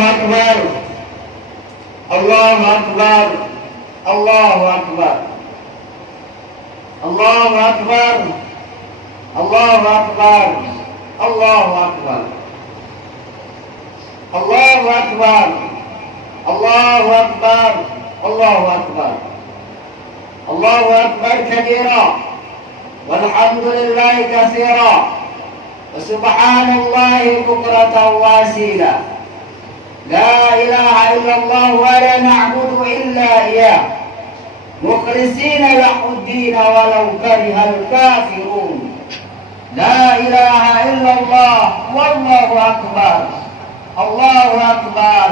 Akbar. Allahu Akbar. Allahu Akbar. Allahu Akbar. Allahu Akbar. Allahu Akbar. Allahu Akbar. Allahu Akbar. Allahu Akbar. Allahu Akbar kabira. Walhamdulillahi katsira. Subhanallahi bukratan wa asila. La ilaha illallah wa la na'budu illa iyyah. Mukhlisina lahu-d-din walau karihal kafirun. La ilaha illallah wallahu akbar. Allahu akbar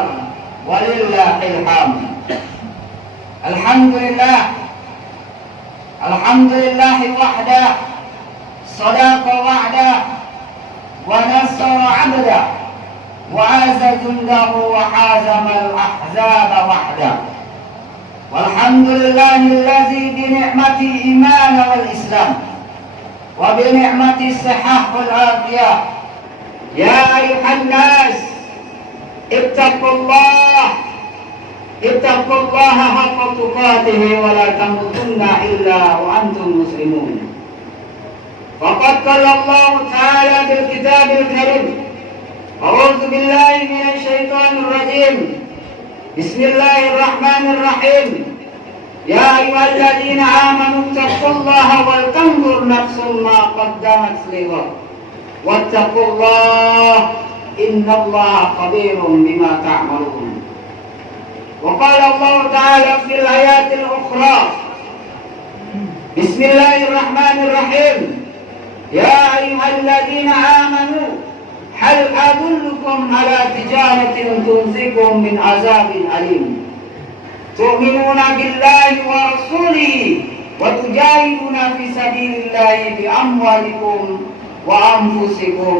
walillahil hamd. Alhamdulillah. Alhamdulillah wahda. Sadaqa wa'da. ونصر عبده وعز جنده وحازم الأحزاب وحده. والحمد لله الذي بنعمة الإيمان والإسلام وبنعمة الصحة والعافية. يا أيها الناس اتقوا الله حق تقاته ولا تموتن إلا وأنتم مسلمون. وقد قال الله تعالى في الكتاب الكريم: أعوذ بالله من الشيطان الرجيم. بسم الله الرحمن الرحيم. يا أيها الذين آمنوا اتقوا الله ولتنظر نفس ما قدمت لغد واتقوا الله إن الله خبير بما تعملون. وقال الله تعالى في الآيات الأخرى: بسم الله الرحمن الرحيم. يا أيها الذين آمنوا هل أدلكم على تجارة تنجيكم من عذاب أليم تؤمنون بالله ورسوله وتجاهدون في سبيل الله بأموالكم وأنفسكم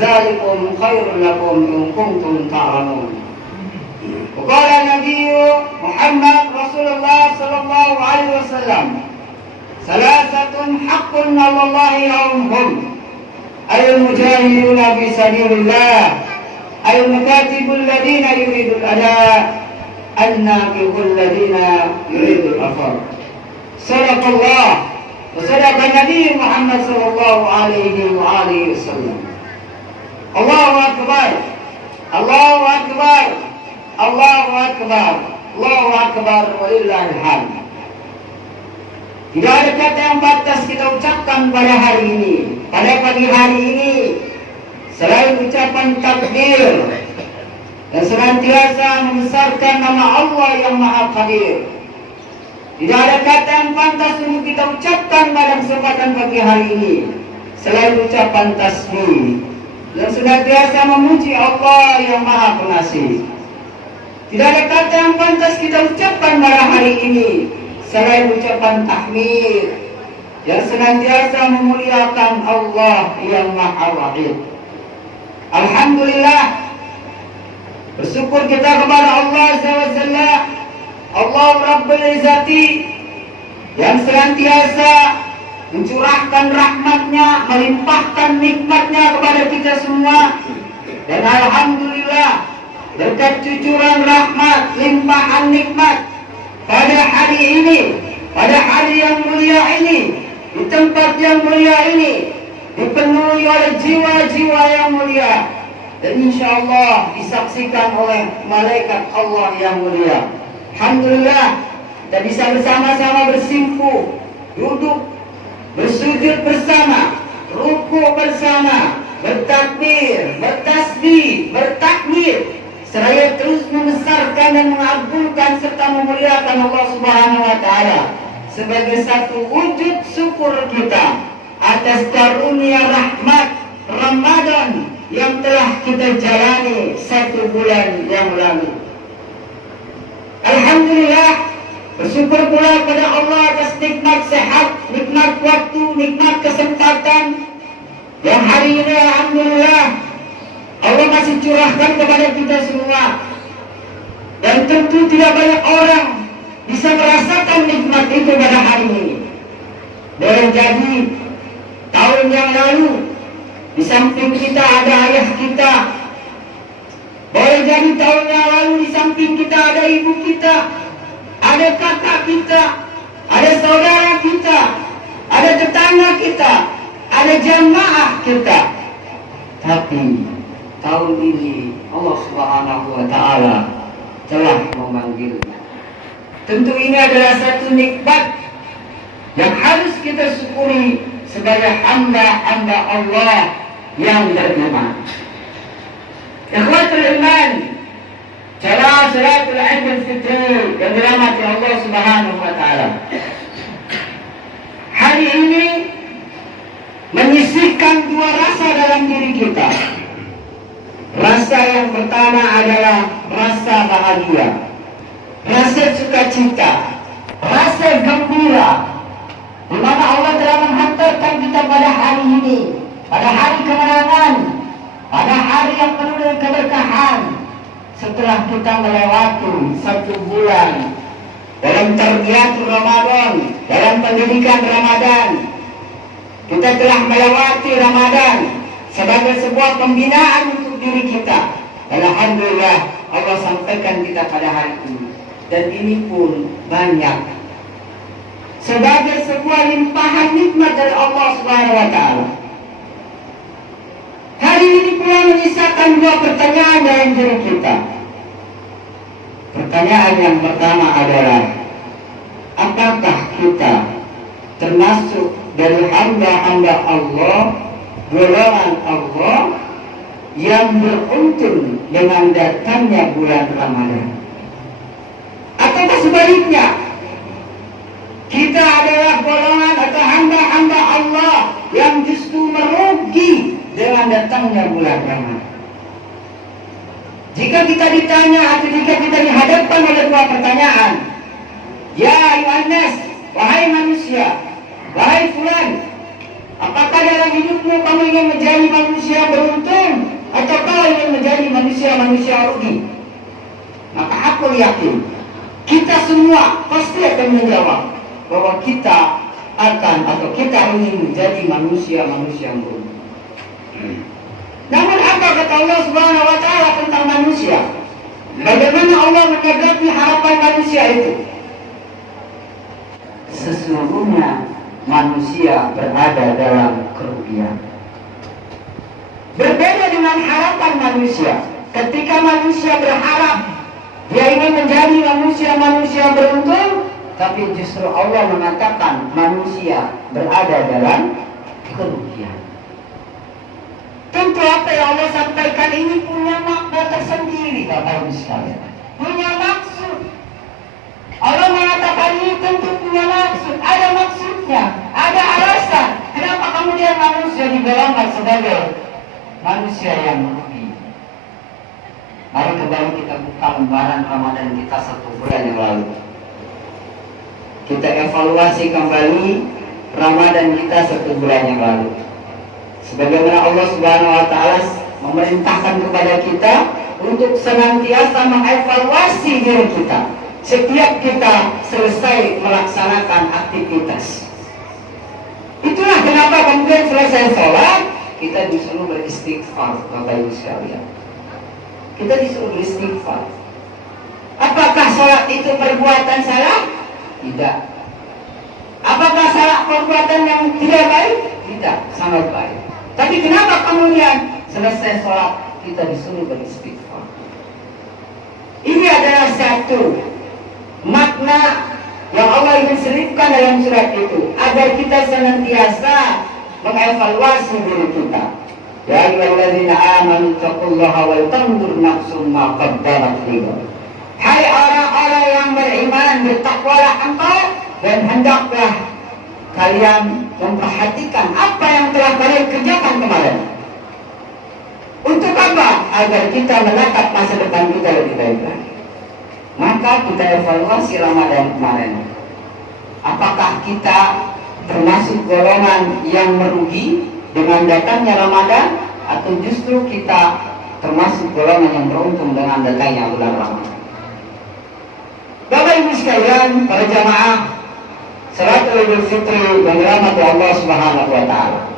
ذلكم خير لكم إن كنتم تعلمون. وقال النبي محمد رسول الله صلى الله عليه وسلم: ثلاثة حق على الله يومهم: المجاهدون في سبيل الله، المكاتب الذين يريد الأداء، الناقض الذين يريد الأثر. صدق الله وصدق النبي محمد صلى الله عليه وآله وسلم. الله أكبر. الله أكبر. الله أكبر. الله أكبر ولله الحمد. Tidak ada kata yang pantas kita ucapkan pada hari ini, pada pagi hari ini, selain ucapan takbir dan senantiasa membesarkan nama Allah yang Maha Qadir. Tidak ada kata yang pantas untuk kita ucapkan pada kesempatan pagi hari ini, selain ucapan tasbih dan senantiasa memuji Allah yang Maha Pengasih. Tidak ada kata yang pantas kita ucapkan pada hari ini, selain ucapan tahmid yang senantiasa memuliakan Allah yang Maha Wahid. Alhamdulillah, bersyukur kita kepada Allah Azza wa Jalla, Allah Rabbul Izzati, yang senantiasa mencurahkan rahmatnya, melimpahkan nikmatnya kepada kita semua. Dan alhamdulillah, berkat cucuran rahmat, limpahan nikmat, pada hari ini, pada hari yang mulia ini, di tempat yang mulia ini, dipenuhi oleh jiwa-jiwa yang mulia, dan insya Allah disaksikan oleh malaikat Allah yang mulia. Alhamdulillah, kita bisa bersama-sama bersimpuh, duduk, bersujud bersama, ruku bersama, bertakbir, bertasbih, bertakbir, seraya terus membesarkan dan mengagungkan serta memuliakan Allah Subhanahu wa Ta'ala sebagai satu wujud syukur kita atas karunia rahmat Ramadan yang telah kita jalani 1 bulan yang lalu. Alhamdulillah, bersyukur pula kepada Allah atas nikmat sehat, nikmat waktu, nikmat kesempatan yang hari ini alhamdulillah Allah masih curahkan kepada kita semua. Dan tentu tidak banyak orang bisa merasakan nikmat itu pada hari ini. Boleh jadi tahun yang lalu di samping kita ada ayah kita. Boleh jadi tahun samping kita ada ibu kita, ada kakak kita, ada saudara kita, ada tetangga kita, ada jamaah kita. Tapi tahun ini Allah Subhanahu wa Ta'ala telah memanggilnya. Tentu ini adalah satu nikmat yang harus kita syukuri sebagai hamba-hamba Allah yang beriman. Ikhwatul iman, cara salatul Idul Fitri yang dirahmati Allah Subhanahu wa Ta'ala. Hari ini menyisihkan dua rasa dalam diri kita. Rasa yang pertama adalah rasa bahagia, rasa sukacita, rasa gembira, di mana Allah telah menghantarkan kita pada hari ini, pada hari kemenangan, pada hari yang penuh dengan keberkahan. Setelah kita melewati satu bulan dalam terbiatur Ramadan, dalam pendidikan Ramadan, kita telah melewati Ramadan sebagai sebuah pembinaan untuk diri kita. Alhamdulillah Allah sampaikan kita pada hari ini, dan ini pun banyak sebagai sebuah limpahan nikmat dari Allah Subhanahu wa Ta'ala. Hari ini pula menyisakan dua pertanyaan dalam diri kita. Pertanyaan yang pertama adalah, apakah kita termasuk dari hamba-hamba Allah, golongan Allah yang beruntung dengan datangnya bulan Ramadan? Ataukah sebaliknya, kita adalah golongan atau hamba-hamba Allah yang justru merugi dengan datangnya bulan Ramadan? Jika kita ditanya atau jika kita dihadapkan oleh dua pertanyaan, ya ayuhan nas, wahai manusia, wahai fulan, apakah dalam hidupmu kamu ingin menjadi manusia beruntung atau kau ingin menjadi manusia rugi? Maka aku yakin kita semua pasti akan menjawab bahwa kita akan atau kita ingin menjadi manusia beruntung. Namun apa kata Allah Subhanahu wa Ta'ala tentang manusia? Bagaimana Allah menanggapi harapan manusia itu? Sesungguhnya manusia berada dalam kerugian. Berbeda dengan harapan manusia. Ketika manusia berharap dia ingin menjadi manusia beruntung, tapi justru Allah mengatakan manusia berada dalam kerugian. Tentu apa yang Allah sampaikan ini punya makna tersendiri, Bapak Ibu sekalian. Punya maksud. Allah mengatakan ini tentu punya maksud. Ada maksudnya, ada alasan. Kenapa kemudian manusia digolongkan sebagai manusia yang merugi? Mari kembali kita buka lembaran Ramadan kita 1 bulan yang lalu. Kita evaluasi kembali Ramadan kita 1 bulan yang lalu. Sebagaimana Allah Subhanahu wa Ta'ala memerintahkan kepada kita untuk senantiasa mengevaluasi diri kita setiap kita selesai melaksanakan aktivitas. Itulah kenapa kemudian selesai sholat kita disuruh beristighfar, Bapak Ibu sekalian. Kita disuruh beristighfar. Apakah sholat itu perbuatan salah? Tidak. Apakah salah perbuatan yang tidak baik? Tidak, sangat baik. Tapi kenapa kemudian selesai sholat kita disuruh beristighfar? Ini adalah satu makna yang Allah ingin selipkan dalam surat itu, agar kita senantiasa mengevaluasi diri kita. Ya ayyuhalladzina amanu taqullaha wal tanzur nafsum ma qaddamat lighad. Hai orang-orang yang beriman, bertakwalah engkau dan hendaklah kalian memperhatikan apa yang telah kalian kerjakan kemarin. Untuk apa? Agar kita menatap masa depan kita lebih baik lagi. Maka kita evaluasi Ramadan kemarin. Apakah kita termasuk golongan yang merugi dengan datangnya Ramadan, atau justru kita termasuk golongan yang beruntung dengan datangnya bulan Ramadan? Bapak Ibu sekalian, para jamaah Salatul Idul Fitri yang dirahmati Allah Subhanahu wa Ta'ala.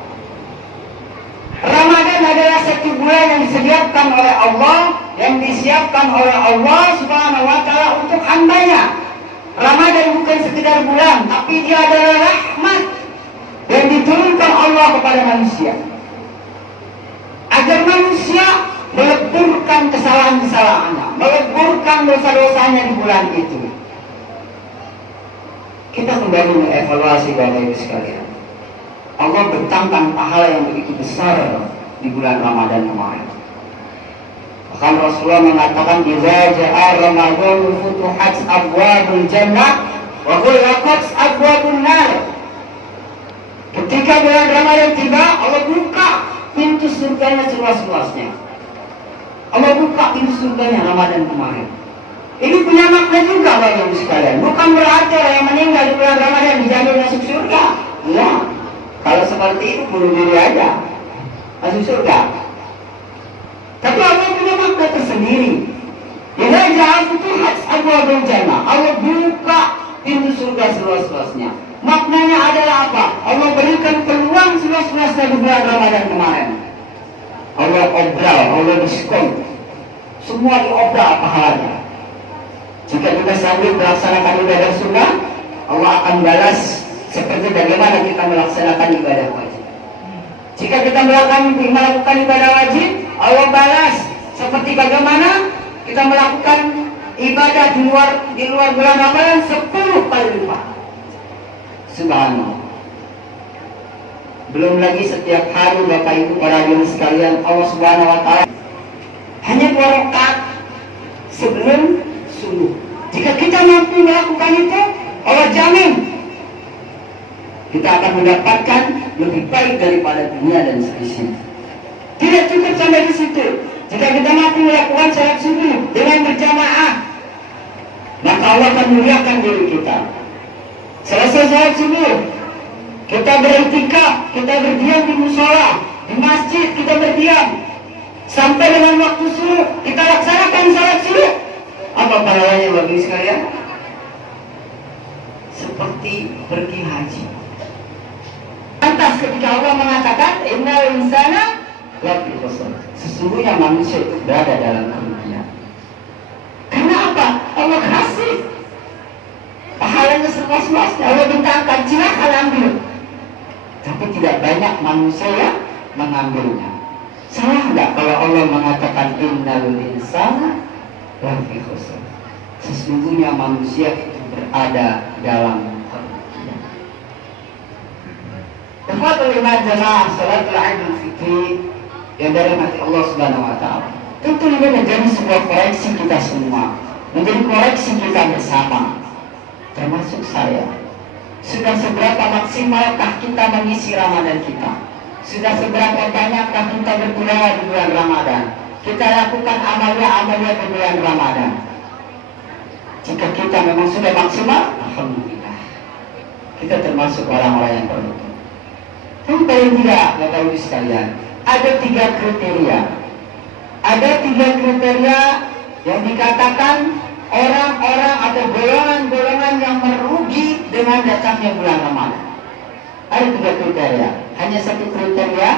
Ramadan adalah satu bulan yang disediakan oleh Allah yang disiapkan oleh Allah Subhanahu wa Ta'ala untuk hambanya. Ramadan bukan sekedar bulan, tapi dia adalah rahmat yang diturunkan Allah kepada manusia, agar manusia meleburkan kesalahan-kesalahannya, meleburkan dosa-dosanya di bulan itu. Kita kembali mengevaluasi Bapak Ibu sekalian. Allah bentangkan pahala yang begitu besar di bulan Ramadan kemarin. Bahkan Rasulullah mengatakan, "Idza ja'a Ramadan futuhat abwabul jannah wa ghulqat abwabun nar." Ketika bulan Ramadan tiba, Allah buka pintu surganya seluas-luasnya. Allah buka pintu surganya Ramadan kemarin. Ini punya makna juga Bapak Ibu sekalian. Bukan berarti orang yang meninggal di bulan Ramadan dijamin masuk surga. Ya, kalau seperti itu bunuh diri aja masuk surga. Tapi Allah punya makna tersendiri. Idza ja'a futuhat abwabul jannah. Allah buka pintu surga seluas-luasnya. Maknanya adalah apa? Allah berikan peluang seluas-luasnya di bulan Ramadan kemarin. Allah obral, Allah diskon. Semua diobral pahalanya. Jika kita sanggup melaksanakan ibadah sunnah, Allah akan balas seperti bagaimana kita melaksanakan ibadah wajib. Jika kita melakukan ibadah wajib, Allah balas seperti bagaimana kita melakukan ibadah di luar bulan Ramadan 10 kali lipat. Subhanallah. Belum lagi setiap hari Bapak Ibu para hadirin sekalian, Allah Subhanahu wa Ta'ala hanya 2 rakaat sebelum subuh. Jika kita mampu melakukan itu, Allah jamin kita akan mendapatkan lebih baik daripada dunia dan seisinya. Tidak cukup sampai di situ. Jika kita mampu melakukan salat subuh dengan berjamaah, maka Allah akan muliakan diri kita. Selesai salat subuh, kita beriktikaf, kita berdiam di musola, di masjid kita berdiam sampai dengan waktu subuh, kita laksanakan salat subuh. Apa pahalanya bagi sekalian? Seperti pergi haji. Lantas ketika Allah mengatakan innal insana lafi khusr, sesungguhnya manusia itu berada dalam kerugian. Karena apa? Allah kasih pahalanya seluas-luasnya. Allah bentangkan, silakan ambil. Tapi tidak banyak manusia yang mengambilnya. Salah enggak kalau Allah mengatakan innal insana lafi khusr, sesungguhnya manusia itu berada dalam kerugian. Ikhwatul iman jamaah salatul Idul Fitri yang dari hati Allah Subhanahu wa Ta'ala, tentu ini menjadi sebuah koreksi kita semua, menjadi koreksi kita bersama, termasuk saya. Sudah seberapa maksimalkah kita mengisi Ramadan kita? Sudah seberapa banyakkah kita berdoa di bulan Ramadan? Kita lakukan amalia-amalia di bulan Ramadan. Jika kita memang sudah maksimal, alhamdulillah, kita termasuk orang-orang yang beruntung. Tapi paling tidak, Bapak Ibu sekalian, ada 3 kriteria. Ada 3 kriteria yang dikatakan orang-orang atau golongan-golongan yang merugi dengan datangnya bulan Ramadan. Ada 3 kriteria. Hanya 1 kriteria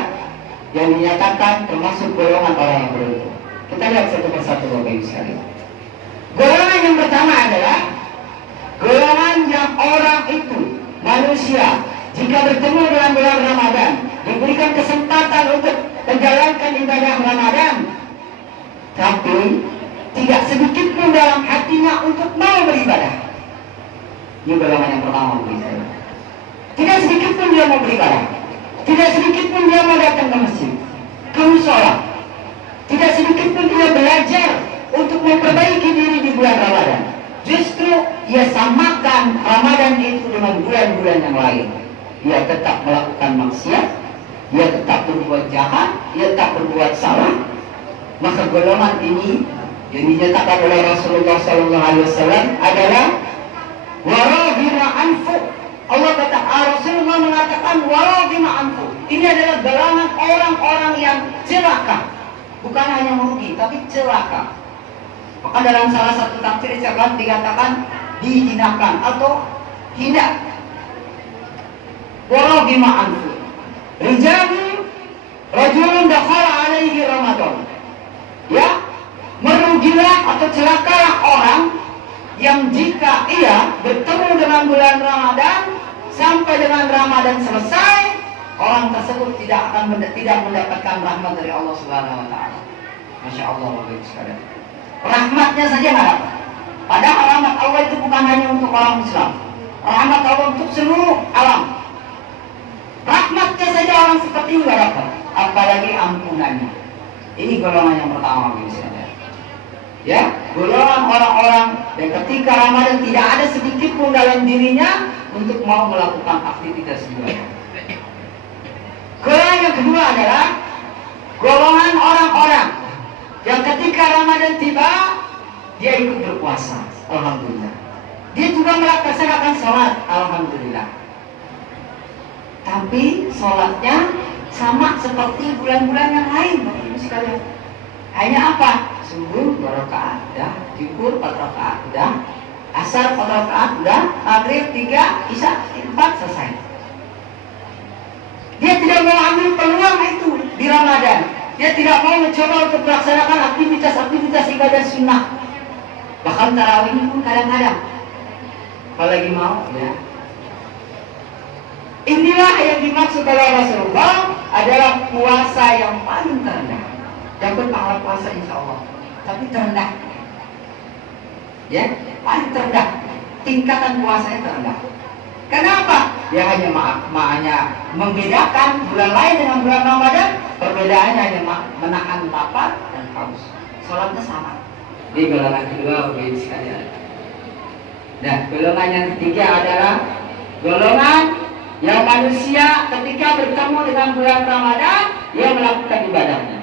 yang dinyatakan termasuk golongan orang yang beruntung. Kita lihat satu persatu Bapak Ibu sekalian. Golongan yang pertama adalah golongan yang orang itu, manusia, jika bertemu dengan bulan Ramadan, diberikan kesempatan untuk menjalankan ibadah Ramadan, tapi tidak sedikit pun dalam hatinya untuk mau beribadah. Ini golongan yang pertama. Tidak sedikit pun dia mau beribadah. Tidak sedikit pun dia mau datang ke masjid, ke musola. Tidak sedikit pun dia belajar untuk memperbaiki diri di bulan Ramadan. Justru ia samakan Ramadan itu dengan bulan-bulan yang lain. Dia tetap melakukan maksiat, dia tetap berbuat jahat, dia tetap berbuat salah. Maka golongan ini yang dinyatakan oleh Rasulullah SAW adalah warabina anfu. Allah kata, Rasulullah mengatakan warabina anfu. Ini adalah golongan orang-orang yang celaka. Bukan hanya merugi, tapi celaka. Maka dalam salah satu tafsir dikatakan dihinakan atau hina. Warabina anfu. Rajulun dakhala alaihi Ramadan. Ya, Rugilah atau celakalah orang yang jika ia bertemu dengan bulan Ramadan sampai dengan Ramadan selesai, orang tersebut tidak mendapatkan rahmat dari Allah Subhanahu wa taala. Masya Allah, Bapak Ibu sekalian. Rahmatnya saja nggak dapat. Padahal rahmat Allah itu bukan hanya untuk orang Islam. Rahmat Allah untuk seluruh alam. Rahmatnya saja orang seperti ini nggak dapat, apalagi ampunannya. Ini golongan yang pertama, Bapak Ibu sekalian. Ya, golongan orang-orang yang ketika Ramadan tidak ada sedikit pun dalam dirinya untuk mau melakukan aktivitas ibadah. Golongan yang kedua adalah golongan orang-orang yang ketika Ramadan tiba, dia ikut berpuasa, alhamdulillah. Dia juga melaksanakan sholat, alhamdulillah. Tapi sholatnya sama seperti bulan-bulan yang lain, Bapak Ibu sekalian. Hanya apa? Subuh 2 rakaat, dah. Zuhur 4 rakaat, dah. Asar 4 rakaat, dah. Maghrib 3, Isya 4, selesai. Dia tidak mau ambil peluang itu di Ramadan. Dia tidak mau mencoba untuk melaksanakan aktivitas-aktivitas ibadah sunnah. Bahkan tarawih pun kadang-kadang. Kalau lagi mau, ya. Inilah yang dimaksud oleh Rasulullah adalah puasa yang paling terendah. Dapat pahala puasa insya Allah, tapi terendah. Ya, paling terendah. Tingkatan puasanya terendah. Kenapa? Dia hanya membedakan bulan lain dengan bulan Ramadan. Perbedaannya hanya menahan lapar dan haus. Sholatnya sama. Di golongan kedua, Bapak Ibu sekalian. Nah, golongan yang ketiga adalah golongan yang manusia ketika bertemu dengan bulan Ramadan, dia melakukan ibadahnya.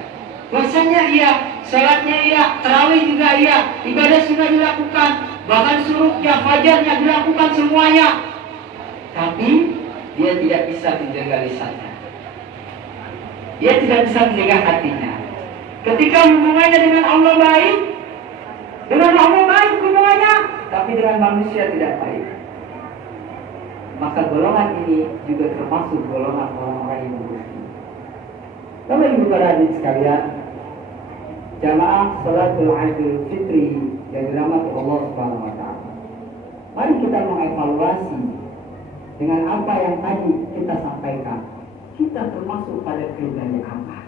Puasanya iya, sholatnya iya, tarawih juga iya, ibadah sudah dilakukan, bahkan suruhnya, fajarnya dilakukan semuanya. Tapi dia tidak bisa menjaga lisannya. Dia tidak bisa menjaga hatinya. Ketika hubungannya dengan Allah baik hubungannya, tapi dengan manusia tidak baik. Maka golongan ini juga termasuk golongan orang-orang yang berdosa. Bapak Ibu para hadirin sekalian, jamaah salatul Idul Fitri yang dirahmati Allah Subhanahu wa taala. Mari kita mengevaluasi dengan apa yang tadi kita sampaikan. Kita termasuk pada kriteria apa?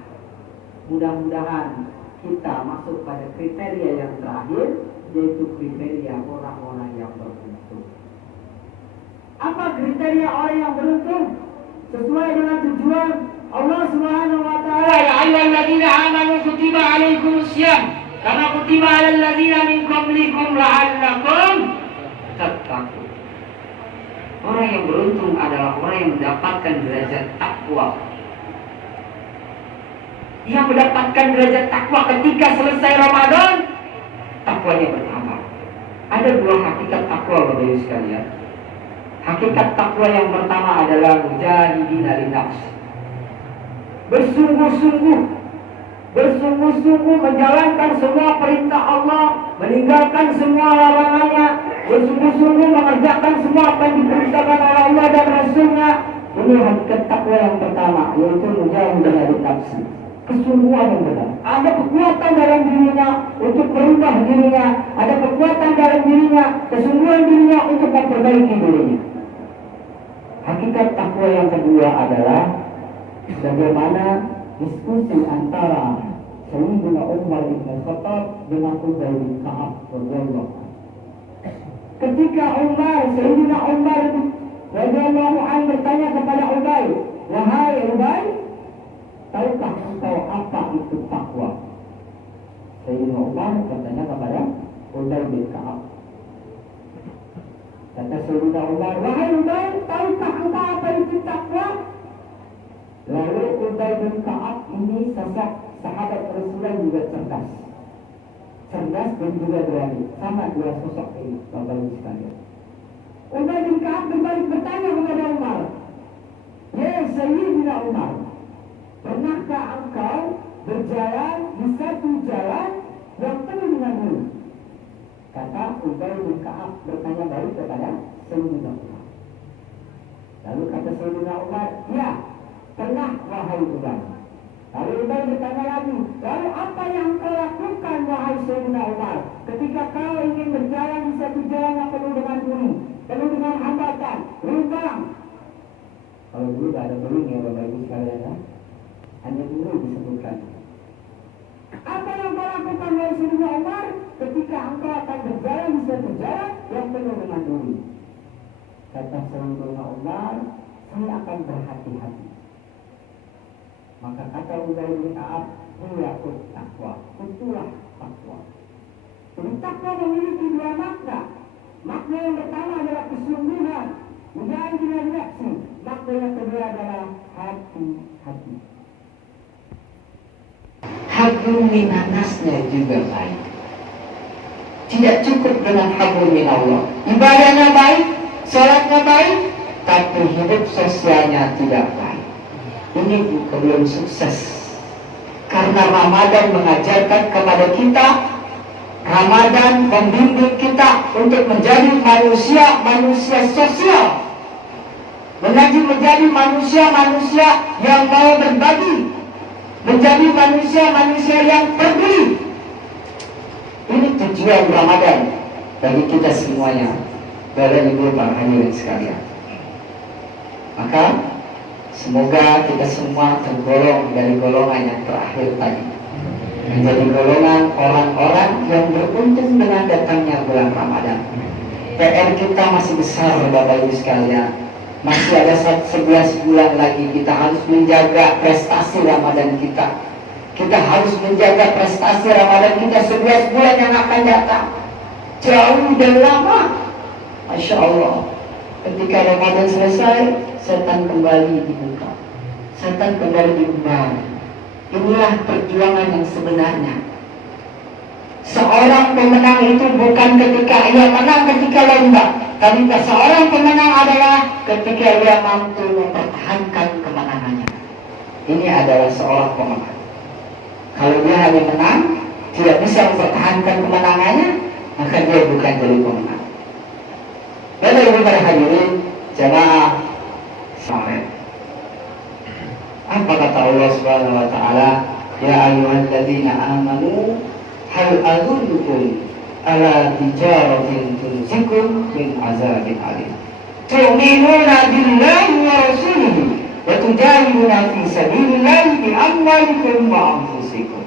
Mudah-mudahan kita masuk pada kriteria yang terakhir, yaitu kriteria orang-orang yang beruntung. Apa kriteria orang yang beruntung? Sesuai dengan tujuan Allah Subhanahu wa taala, ya ayyuhalladzina amanu kutiba alaikumusiyam kama kutiba alal ladzina min qablikum la'allakum tattaqun. Orang yang beruntung adalah orang yang mendapatkan derajat takwa. Yang mendapatkan derajat takwa ketika selesai Ramadan, takwanya bertambah. Ada dua hakikat takwa, Bapak Ibu sekalian. Hakikat takwa yang pertama adalah mujahidina linafs. Bersungguh-sungguh menjalankan semua perintah Allah, meninggalkan semua larangannya, bersungguh-sungguh mengerjakan semua apa yang diperintahkan oleh Allah dan Rasulnya. Ini hakikat takwa yang pertama, yaitu mujahidina linafs. Kesungguhan yang benar. Ada kekuatan dalam dirinya untuk merubah dirinya, ada kekuatan dalam dirinya, kesungguhan dirinya untuk memperbaiki dirinya. Hakikat takwa yang kedua adalah bagaimana diskusi antara Sayyidina Umar bin Khattab dengan Ubay bin Ka'ab radhiyallahu anhu. Ketika Sayyidina Umar radhiyallahu anhu bertanya kepada Ubay, "Wahai Ubay, tahukah engkau apa itu takwa?" Sayyidina Umar bertanya kepada Ubay bin Ka'ab. Kata Sayyidina Umar, "Wahai Ubay, tahukah engkau apa itu takwa?" Lalu Ubay bin Ka'ab ini sosok sahabat Rasulullah juga cerdas dan juga berani. Sama dua sosok ini, Bapak Ibu sekalian. Ubay bin Ka'ab berbalik bertanya kepada Umar, "Ya Sayyidina Umar, pernahkah engkau berjalan di satu jalan yang penuh dengan bulu?" Kata Ubay bin Ka'ab bertanya balik kepada Sayyidina Umar. Lalu kata Sayyidina Umar, "Ya, pernah wahai Ubay." Lalu Ubay bertanya lagi, "Lalu apa yang kau lakukan wahai Sayyidina Umar?" melewati jalan yang penuh dengan duri, penuh dengan hambatan, rindang. Kalau dulu tidak ada duri ya Bapak Ibu sekalian ya, hanya duri disebutkan. Apa yang kau lakukan dari Sayyidina Umar ketika engkau akan berjalan di suatu jalan yang penuh dengan duri? Kata Sayyidina Umar, saya akan berhati-hati. Maka kata Ubay bin Ka'ab, "Huwa takwa." Itulah takwa. Jadi takwa memiliki dua makna. Makna yang pertama adalah kesungguhan, menjadi dengan reaksi. Makna yang kedua adalah hati-hati. Hablum minannasnya juga baik. Tidak cukup dengan hablum minallah. Ibadahnya baik, sholatnya baik, tapi hidup sosialnya tidak baik. Ini belum sukses. Karena Ramadan mengajarkan kepada kita, Ramadan membimbing kita untuk menjadi manusia sosial. Menjadi manusia yang mau berbagi. Menjadi manusia yang peduli. Ini tujuan Ramadan bagi kita semuanya. Bapak Ibu para hadirin sekalian. Maka semoga kita semua tergolong dari golongan yang terakhir tadi, menjadi golongan orang-orang yang beruntung dengan datangnya bulan Ramadan. PR kita masih besar Bapak Ibu sekalian. Masih ada 11 bulan lagi. Kita harus menjaga prestasi Ramadan kita. Kita harus menjaga prestasi Ramadan kita 11 bulan yang akan datang. Jauh dan lama. Masya Allah. Ketika Ramadan selesai, setan kembali dibuka. Setan kembali dibuka. Inilah perjuangan yang sebenarnya. Seorang pemenang itu bukan ketika ia menang ketika lomba, tapi seorang pemenang adalah ketika ia mampu mempertahankan kemenangannya. Ini adalah seorang pemenang. Kalau dia hanya menang, tidak bisa mempertahankan kemenangannya, maka dia bukan jadi pemenang. Bapak Ibu para hadirin jamaah saleh. Apa kata Allah Subhanahu wa taala? Ya ayyuhalladzina amanu hal adullukum ala tijaratin tunjikum min azabin alim. Tu'minuna billahi wa rasulihi wa tujahiduna fi sabilillahi bi amwalikum wa anfusikum.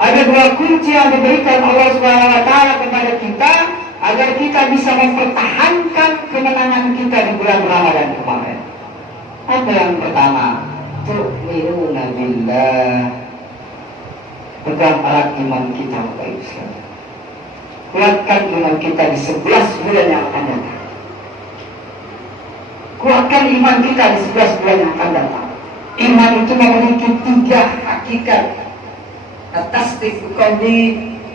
Ada dua kunci yang diberikan Allah Subhanahu wa taala kepada kita agar kita bisa mempertahankan kemenangan kita di bulan Ramadan kemarin. Apa yang pertama? Tu'minuna billah. Pegang erat iman kita baik sekali. Kuatkan iman kita di 11 bulan yang akan datang. Kuatkan iman kita di 11 bulan yang akan datang. Iman itu memiliki 3 hakikat. At-tasdiq bil qalbi,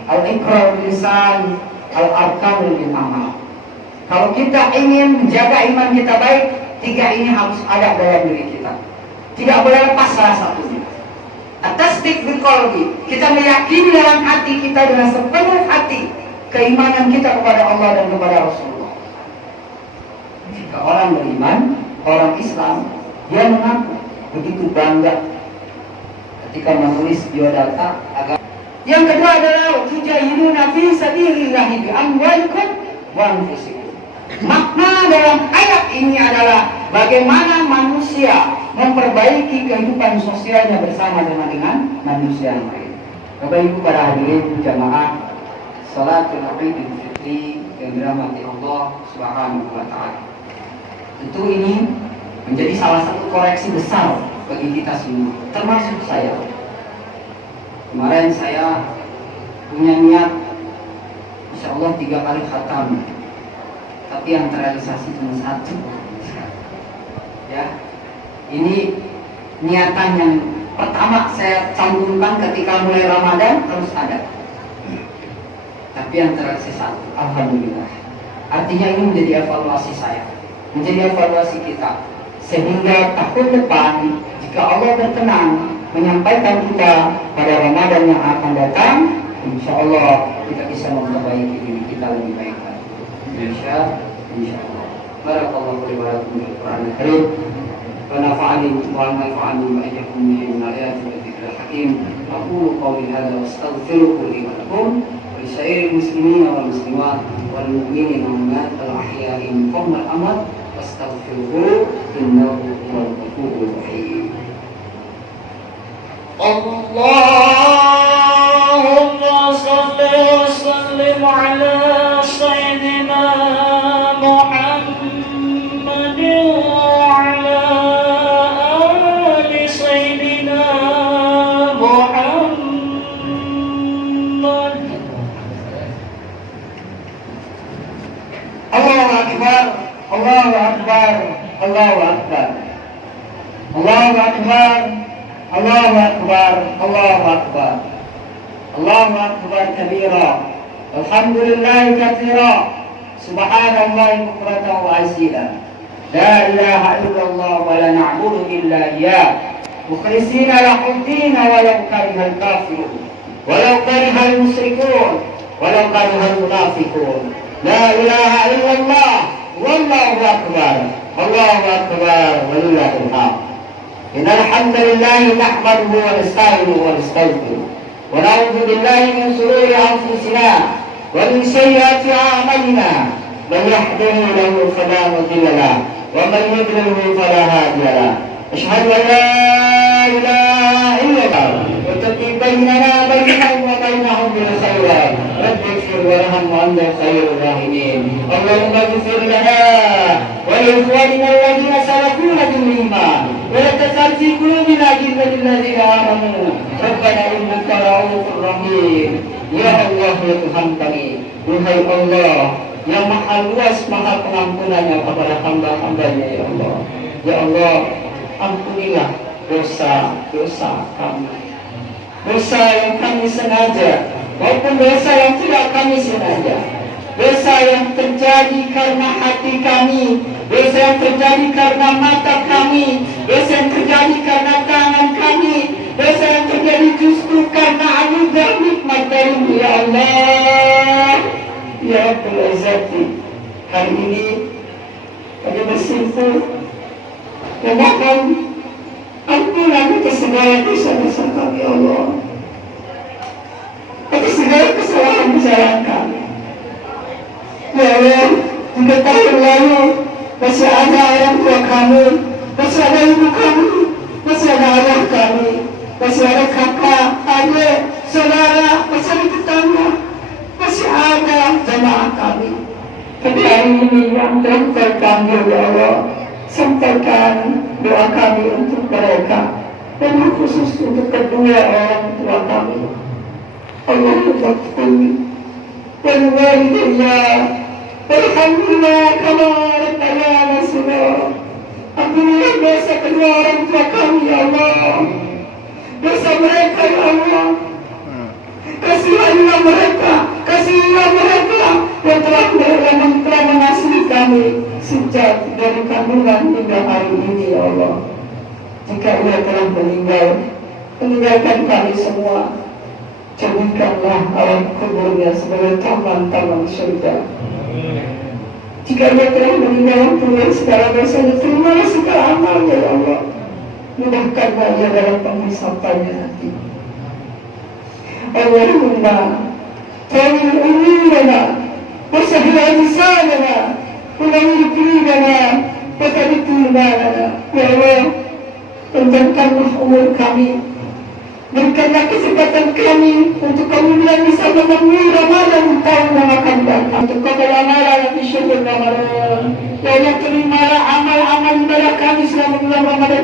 al-iqrar bil lisan, al-arkanul bil amal. Kalau kita ingin menjaga iman kita baik, 3 ini harus ada dalam diri kita. Tidak boleh lepas salah satunya. At-tasdiq bil qalbi, kita meyakini dalam hati kita dengan sepenuh hati keimanan kita kepada Allah dan kepada Rasulullah. Jika orang beriman, orang Islam, dia mengaku begitu bangga ketika menulis biodata agama. Yang kedua adalah tujahiduna fi sabilillah bi amwalikum wa anfusikum. Makna dalam ayat ini adalah bagaimana manusia memperbaiki kehidupan sosialnya bersama dengan manusia yang lain. Bapak Ibu para hadirin jamaah salatul Idul Fitri yang dirahmati Allah Subhanahu wa taala. Tentu ini menjadi salah satu koreksi besar bagi kita semua, termasuk saya. Kemarin saya punya niat insya Allah 3 kali khatam, tapi yang terrealisasi cuma 1. Ya, ini niatan yang pertama saya cantumkan ketika mulai Ramadan terus ada. Tapi yang terrealisasi 1, alhamdulillah. Artinya ini menjadi evaluasi saya, menjadi evaluasi kita, sehingga tahun depan jika Allah berkenan menyampaikan kita pada Ramadan yang akan datang, insya Allah kita bisa memperbaiki diri kita lebih baik lagi. Insya Allah. Barakallahu li wa lakum bil Qur'anil Karim. Wa nafa'ani wa nafa'ani wa iyyakum min al-ayati wa dzikril hakim. Aqulu qawli hadza wa astaghfiruhu li wa lakum. لسائر المسلمين والمسلمات والمؤمنين والمؤمنات الأحياء منهم والأموات واستغفروه إنه هو الغفور الرحيم. اللهم صل وسلم على سيدنا محمد وعلى آل سيدنا محمد. الله أكبر الله أكبر الله أكبر الله أكبر الله أكبر الله أكبر الله أكبر كبيرا الحمد لله كثيرا سبحان الله بكرة وأصيلا لا إله إلا الله ولا نعبد إلا إياه مخلصين له الدين ولو كره الكافرون ولو كره المشركون ولو كره المنافقون لا إله إلا الله والله أكبر الله أكبر ولله الحمد. إن الحمد لله نحمده ونستعينه ونستغفره ونعوذ بالله من شرور أنفسنا ومن سيئات أعمالنا من يهده له فلا مضل له ومن يضلله فلا هادي له أشهد أن لا إله إلا الله وتقي بيننا وبينهم بالخيرات رب اغفر وارحم وأنت خير الراحمين. اللهم اغفر لنا ولإخواننا الذين سبقونا بالإيمان ولا تجعل في قلوبنا غلا للذين آمنوا ربنا إنك رؤوف رحيم. Ya Allah ya Tuhan kami, wahai Allah yang maha luas maha pengampunannya kepada hamba-hambanya ya Allah. Ya Allah, ampunilah dosa-dosa kami, dosa yang kami sengaja maupun dosa yang tidak kami sengaja, dosa yang terjadi karena hati kami, dosa yang terjadi karena mata kami, dosa yang terjadi karena tangan kami, dosa yang terjadi justru karena anugerah nikmat darimu ya Allah. Ya Rabbul Izzati, hari ini kami bersimpuh memohon ampunan atas segala dosa-dosa kami ya Allah, atas segala kesalahan-kesalahan kami ya Allah. Jika tahun lalu masih ada orang tua kami, masih ada ibu kami, masih ada ayah kami, masih ada kakak, adik, saudara, masih ada tetangga, masih ada jemaah kami. Pada hari ini yang telah terpanggil ya Allah, sampaikan doa kami untuk mereka dan khusus untuk kedua orang tua kami. Allahumma ighfirli wal walidayya walhamdulillah kama rabbayana shaghira. Ampunilah dosa kedua orang tua kami ya Allah, dosa mereka ya Allah. Kasihilah mereka, kasihilah mereka yang telah mengasihi kami sejak dari kandungan hingga hari ini ya Allah. Jika ia telah meninggalkan kami semua, jadikanlah alam kuburnya sebagai taman-taman surga. Jika ia telah meninggalkan segala dosanya, terimalah segala amalnya ya Allah. Mudahkanlah ia dalam penghisapannya nanti. Allahumma tawil umurana wasahil ajsadana Ulangi qulubana wa thabit imanana. Ya Allah, panjangkanlah umur kami, berikanlah kesempatan kami untuk kami bisa memenuhi Ramadan tahun yang akan datang, untuk kepada amalan yang disyukur Ramadan. Ya Allah, terimalah amal-amal ibadah kami selama bulan Ramadan